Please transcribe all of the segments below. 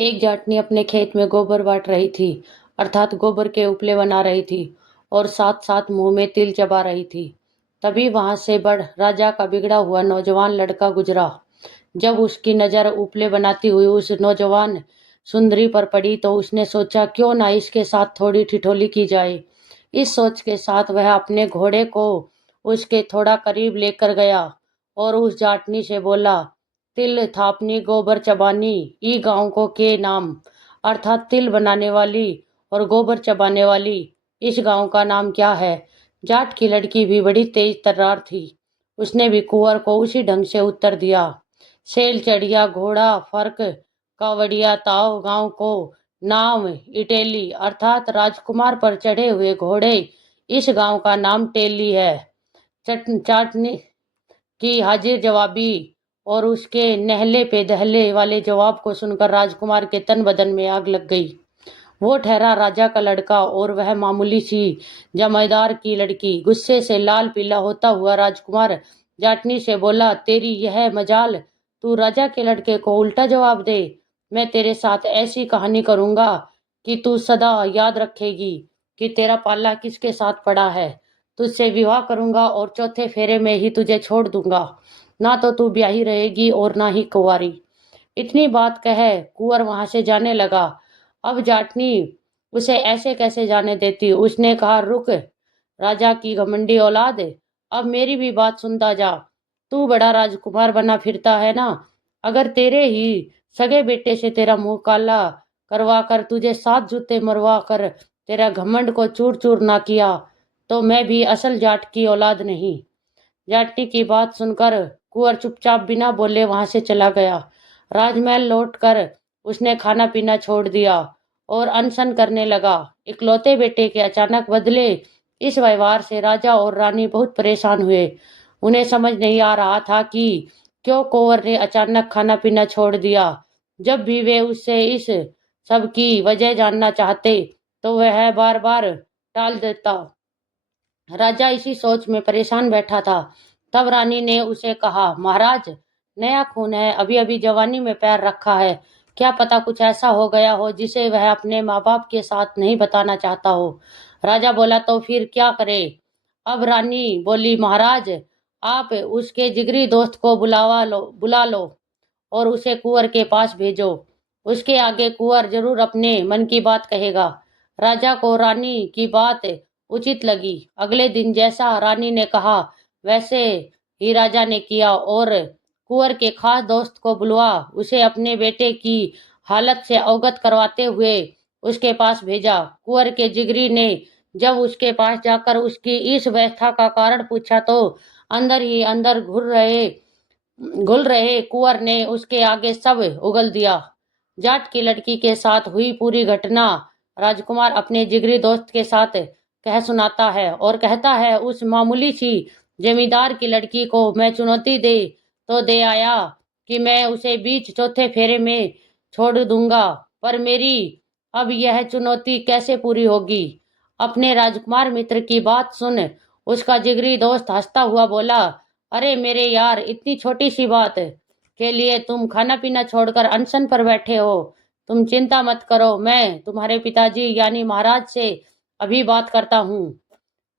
एक जाटनी अपने खेत में गोबर बांट रही थी, अर्थात गोबर के उपले बना रही थी और साथ साथ मुंह में तिल चबा रही थी। तभी वहां से बड़ राजा का बिगड़ा हुआ नौजवान लड़का गुजरा। जब उसकी नजर उपले बनाती हुई उस नौजवान सुंदरी पर पड़ी तो उसने सोचा क्यों ना इसके साथ थोड़ी ठिठोली की जाए। इस सोच के साथ वह अपने घोड़े को उसके थोड़ा करीब लेकर गया और उस जाटनी से बोला, तिल थापनी गोबर चबानी ई गांव को के नाम, अर्थात तिल बनाने वाली और गोबर चबाने वाली इस गांव का नाम क्या है। जाट की लड़की भी बड़ी तेज तर्रार थी। उसने भी कुंवर को उसी ढंग से उत्तर दिया, सेल चढ़िया घोड़ा फर्क कावड़िया ताव गांव को नाम इटेली, अर्थात राजकुमार पर चढ़े हुए घोड़े इस गांव का नाम टेली है। चाटनी की हाजिर जवाबी और उसके नहले पे दहले वाले जवाब को सुनकर राजकुमार के तन बदन में आग लग गई। वो ठहरा राजा का लड़का और वह मामूली सी जमींदार की लड़की। गुस्से से लाल पीला होता हुआ राजकुमार जाटनी से बोला, तेरी यह मजाल, तू राजा के लड़के को उल्टा जवाब दे। मैं तेरे साथ ऐसी कहानी करूंगा कि तू सदा याद रखेगी कि तेरा पाला किसके साथ पड़ा है। तुझसे विवाह करूंगा और चौथे फेरे में ही तुझे छोड़ दूंगा। ना तो तू ब्याही रहेगी और ना ही कुंवारी। इतनी बात कह कुंवर वहां से जाने लगा। अब जाटनी उसे ऐसे कैसे जाने देती। उसने कहा, रुक राजा की घमंडी औलाद, अब मेरी भी बात सुनता जा। तू बड़ा राजकुमार बना फिरता है ना। अगर तेरे ही सगे बेटे से तेरा मुंह काला करवा कर तुझे 7 जूते मरवा कर तेरा घमंड को चूर चूर ना किया तो मैं भी असल जाट की औलाद नहीं। जाटनी की बात सुनकर कुंवर चुपचाप बिना बोले वहां से चला गया। राजमहल लौटकर उसने खाना पीना छोड़ दिया और अनशन करने लगा। इकलौते बेटे के अचानक बदले इस व्यवहार से राजा और रानी बहुत परेशान हुए। उन्हें समझ नहीं आ रहा था कि क्यों कुंवर ने अचानक खाना पीना छोड़ दिया। जब भी वे उससे इस सब की वजह जानना चाहते तो वह बार बार टाल देता। राजा इसी सोच में परेशान बैठा था। तब रानी ने उसे कहा, महाराज, नया खून है, अभी अभी जवानी में पैर रखा है। क्या पता कुछ ऐसा हो गया हो जिसे वह अपने माँ बाप के साथ नहीं बताना चाहता हो। राजा बोला, तो फिर क्या करे। अब रानी बोली, महाराज, आप उसके जिगरी दोस्त को बुला लो और उसे कुंवर के पास भेजो। उसके आगे कुंवर जरूर अपने मन की बात कहेगा। राजा को रानी की बात उचित लगी। अगले दिन जैसा रानी ने कहा वैसे ही राजा ने किया और कुंवर के खास दोस्त को बुलवा उसे अपने बेटे की हालत से अवगत करवाते हुए उसके पास भेजा। कुंवर के जिगरी ने जब उसके पास जाकर उसकी इस व्यथा का कारण पूछा तो अंदर ही अंदर घुल रहे कुंवर ने उसके आगे सब उगल दिया। जाट की लड़की के साथ हुई पूरी घटना राजकुमार अपने जिगरी दोस्त के साथ कह सुनाता है और कहता है, उस मामूली सी जमींदार की लड़की को मैं चुनौती दे आया कि मैं उसे बीच चौथे फेरे में छोड़ दूंगा, पर मेरी अब यह चुनौती कैसे पूरी होगी। अपने राजकुमार मित्र की बात सुन उसका जिगरी दोस्त हंसता हुआ बोला, अरे मेरे यार, इतनी छोटी सी बात के लिए तुम खाना पीना छोड़कर अनशन पर बैठे हो। तुम चिंता मत करो, मैं तुम्हारे पिताजी यानी महाराज से अभी बात करता हूँ।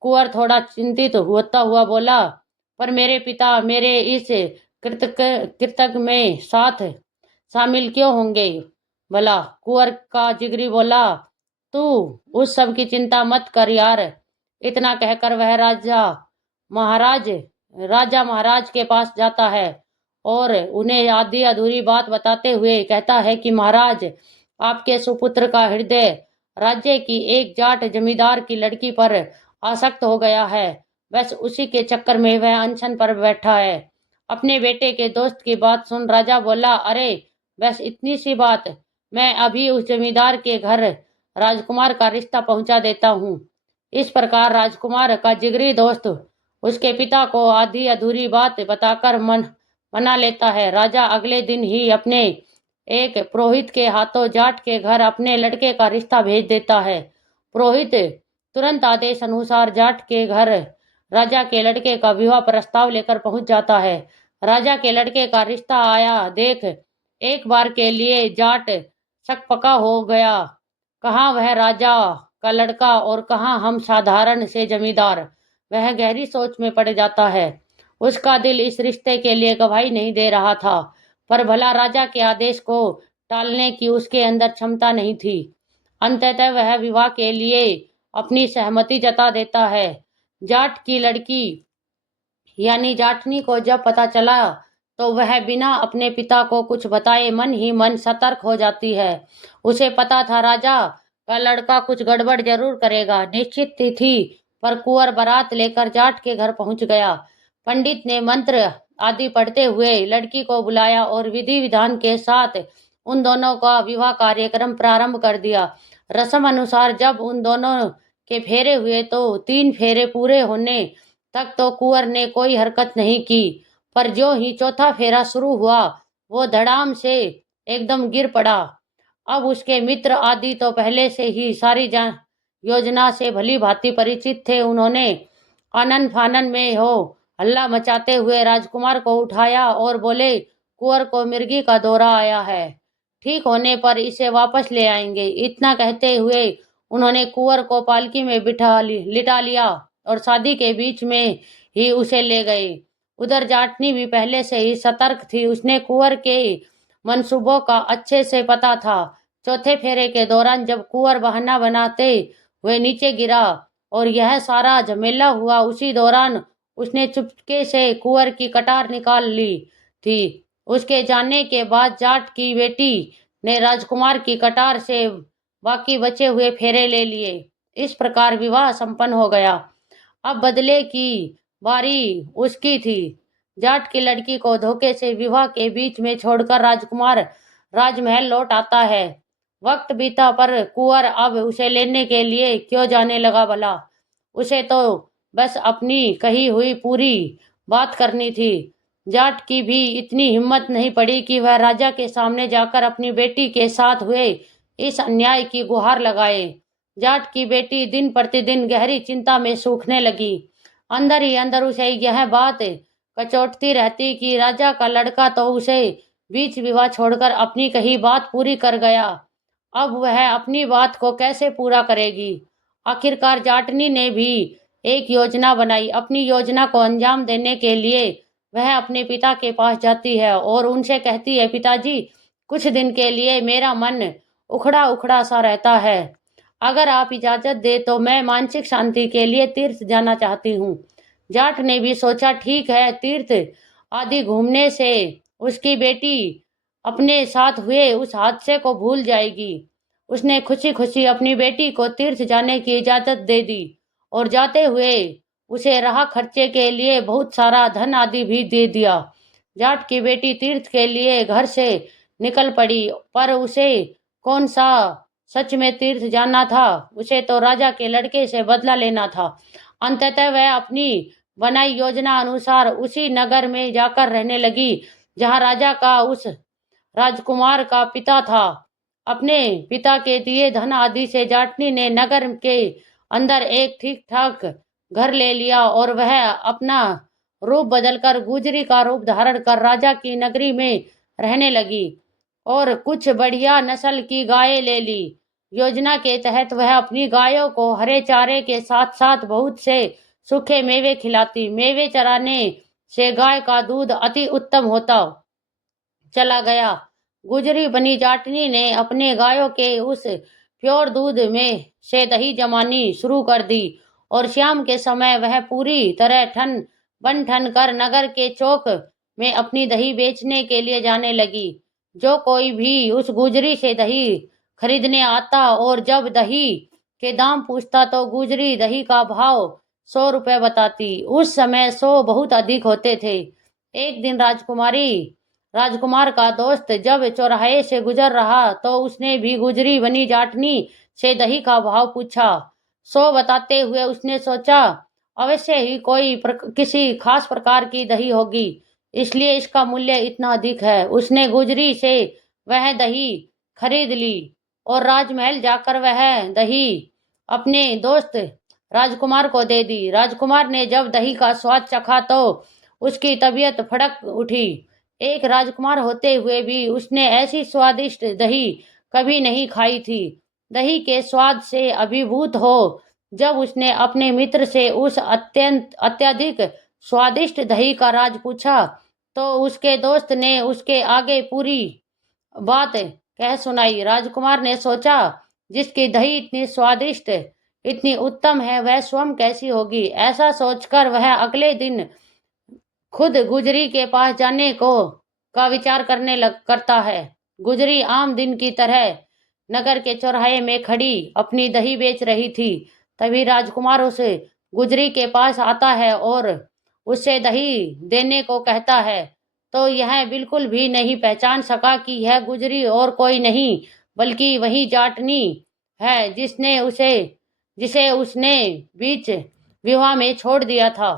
कुंवर थोड़ा चिंतित होता हुआ बोला, पर मेरे पिता मेरे इस कृतक में साथ शामिल क्यों होंगे भला। कुंवर का जिगरी बोला, तू उस सब की चिंता मत कर यार। इतना कहकर वह महाराज राजा महाराज के पास जाता है और उन्हें आधी अधूरी बात बताते हुए कहता है कि महाराज, आपके सुपुत्र का हृदय राज्य की एक जाट जमींदार की लड़की पर आसक्त हो गया है। बस उसी के चक्कर में वह अनशन पर बैठा है। अपने बेटे के दोस्त की बात सुन राजा बोला, अरे बस इतनी सी बात, मैं अभी उस जमींदार के घर राजकुमार का रिश्ता पहुंचा देता हूँ। इस प्रकार राजकुमार का जिगरी दोस्त उसके पिता को आधी अधूरी बात बताकर मना लेता है। राजा अगले दिन ही अपने एक पुरोहित के हाथों जाट के घर अपने लड़के का रिश्ता भेज देता है। पुरोहित तुरंत आदेश अनुसार जाट के घर राजा के लड़के का विवाह प्रस्ताव लेकर पहुंच जाता है। राजा के लड़के का रिश्ता आया देख एक बार के लिए जाट शक पक्का हो गया। कहाँ वह राजा का लड़का और कहाँ हम साधारण से जमींदार। वह गहरी सोच में पड़ जाता है। उसका दिल इस रिश्ते के लिए गवाही नहीं दे रहा था, पर भला राजा के आदेश को टालने की उसके अंदर क्षमता नहीं थी। अंततः वह विवाह के लिए अपनी सहमति जता देता है। जाट की लड़की यानी जाटनी को जब पता चला तो वह बिना अपने पिता को कुछ बताए मन ही मन सतर्क हो जाती है। उसे पता था राजा का लड़का कुछ गड़बड़ जरूर करेगा। निश्चित तिथि पर कुंवर बारात लेकर जाट के घर पहुंच गया। पंडित ने मंत्र आदि पढ़ते हुए लड़की को बुलाया और विधि विधान के साथ उन दोनों का विवाह कार्यक्रम प्रारंभ कर दिया। रस्म अनुसार जब उन दोनों के फेरे हुए तो 3 फेरे पूरे होने तक तो कुंवर ने कोई हरकत नहीं की, पर जो ही चौथा फेरा शुरू हुआ वो धड़ाम से एकदम गिर पड़ा। अब उसके मित्र आदि तो पहले से ही सारी योजना से भली भांति परिचित थे। उन्होंने आनन फानन में हो हल्ला मचाते हुए राजकुमार को उठाया और बोले, कुंवर को मिर्गी का दौरा आया है, ठीक होने पर इसे वापस ले आएंगे। इतना कहते हुए उन्होंने कुंवर को पालकी में लिटा लिया और शादी के बीच में ही उसे ले गए। उधर जाटनी भी पहले से ही सतर्क थी। उसने कुंवर के मंसूबों का अच्छे से पता था। चौथे फेरे के दौरान जब कुंवर बहाना बनाते हुए नीचे गिरा और यह सारा झमेला हुआ, उसी दौरान उसने चुपके से कुंवर की कटार निकाल ली थी। उसके जाने के बाद जाट की बेटी ने राजकुमार की कटार से बाकी बचे हुए फेरे ले लिए। इस प्रकार विवाह संपन्न हो गया। अब बदले की बारी उसकी थी। जाट की लड़की को धोखे से विवाह के बीच में छोड़कर राजकुमार राजमहल लौट आता है। वक्त बीता पर कुंवर अब उसे लेने के लिए क्यों जाने लगा भला। उसे तो बस अपनी कही हुई पूरी बात करनी थी। जाट की भी इतनी हिम्मत नहीं पड़ी कि वह राजा के सामने जाकर अपनी बेटी के साथ हुए इस अन्याय की गुहार लगाए। जाट की बेटी दिन प्रतिदिन गहरी चिंता में सूखने लगी। अंदर ही अंदर उसे यह बात कचोटती रहती कि राजा का लड़का तो उसे बीच विवाह छोड़कर अपनी कही बात पूरी कर गया, अब वह अपनी बात को कैसे पूरा करेगी। आखिरकार जाटनी ने भी एक योजना बनाई। अपनी योजना को अंजाम देने के लिए वह अपने पिता के पास जाती है और उनसे कहती है, पिताजी, कुछ दिन के लिए मेरा मन उखड़ा उखड़ा सा रहता है। अगर आप इजाजत दे तो मैं मानसिक शांति के लिए तीर्थ जाना चाहती हूँ। जाट ने भी सोचा, ठीक है, तीर्थ आदि घूमने से उसकी बेटी अपने साथ हुए उस हादसे को भूल जाएगी। उसने खुशी खुशी अपनी बेटी को तीर्थ जाने की इजाजत दे दी और जाते हुए उसे राह खर्चे के लिए बहुत सारा धन आदि भी दे दिया। जाट की बेटी तीर्थ के लिए घर से निकल पड़ी, पर उसे कौन सा सच में तीर्थ जाना था, उसे तो राजा के लड़के से बदला लेना था। अंततः वह अपनी बनाई योजना अनुसार उसी नगर में जाकर रहने लगी जहां राजा का उस राजकुमार का पिता था। अपने पिता के दिए धन आदि से जाटनी ने नगर के अंदर एक ठीक ठाक घर ले लिया और वह अपना रूप बदलकर गुजरी का रूप धारण कर राजा की नगरी में रहने लगी और कुछ बढ़िया नस्ल की गायें ले ली। योजना के तहत वह अपनी गायों को हरे चारे के साथ साथ बहुत से सूखे मेवे खिलाती। मेवे चराने से गाय का दूध अति उत्तम होता चला गया। गुजरी बनी जाटनी ने अपने गायों के उस प्योर दूध में से दही जमानी शुरू कर दी और शाम के समय वह पूरी तरह ठन कर नगर के चौक में अपनी दही बेचने के लिए जाने लगी। जो कोई भी उस गुजरी से दही खरीदने आता और जब दही के दाम पूछता तो गुजरी दही का भाव 100 रुपए बताती। उस समय 100 बहुत अधिक होते थे। एक दिन राजकुमार का दोस्त जब चौराहे से गुजर रहा तो उसने भी गुजरी बनी जाटनी से दही का भाव पूछा। 100 बताते हुए उसने सोचा, अवश्य ही किसी खास प्रकार की दही होगी, इसलिए इसका मूल्य इतना अधिक है। उसने गुजरी से वह दही खरीद ली और राजमहल जाकर वह दही अपने दोस्त राजकुमार को दे दी। राजकुमार ने जब दही का स्वाद चखा तो उसकी तबीयत फड़क उठी। एक राजकुमार होते हुए भी उसने ऐसी स्वादिष्ट दही कभी नहीं खाई थी। दही के स्वाद से अभिभूत हो जब उसने अपने मित्र से उस अत्यधिक स्वादिष्ट दही का राज पूछा, तो उसके दोस्त ने उसके आगे पूरी बात कह सुनाई। राजकुमार ने सोचा, जिसकी दही इतनी स्वादिष्ट, इतनी उत्तम है, वह स्वयं कैसी होगी। ऐसा सोचकर वह अगले दिन खुद गुजरी के पास जाने को का विचार करता है। गुजरी आम दिन की तरह नगर के चौराहे में खड़ी अपनी दही बेच रही थी। तभी राजकुमार उस गुजरी के पास आता है और उससे दही देने को कहता है, तो यह बिल्कुल भी नहीं पहचान सका कि यह गुजरी और कोई नहीं बल्कि वही जाटनी है जिसे उसने बीच विवाह में छोड़ दिया था।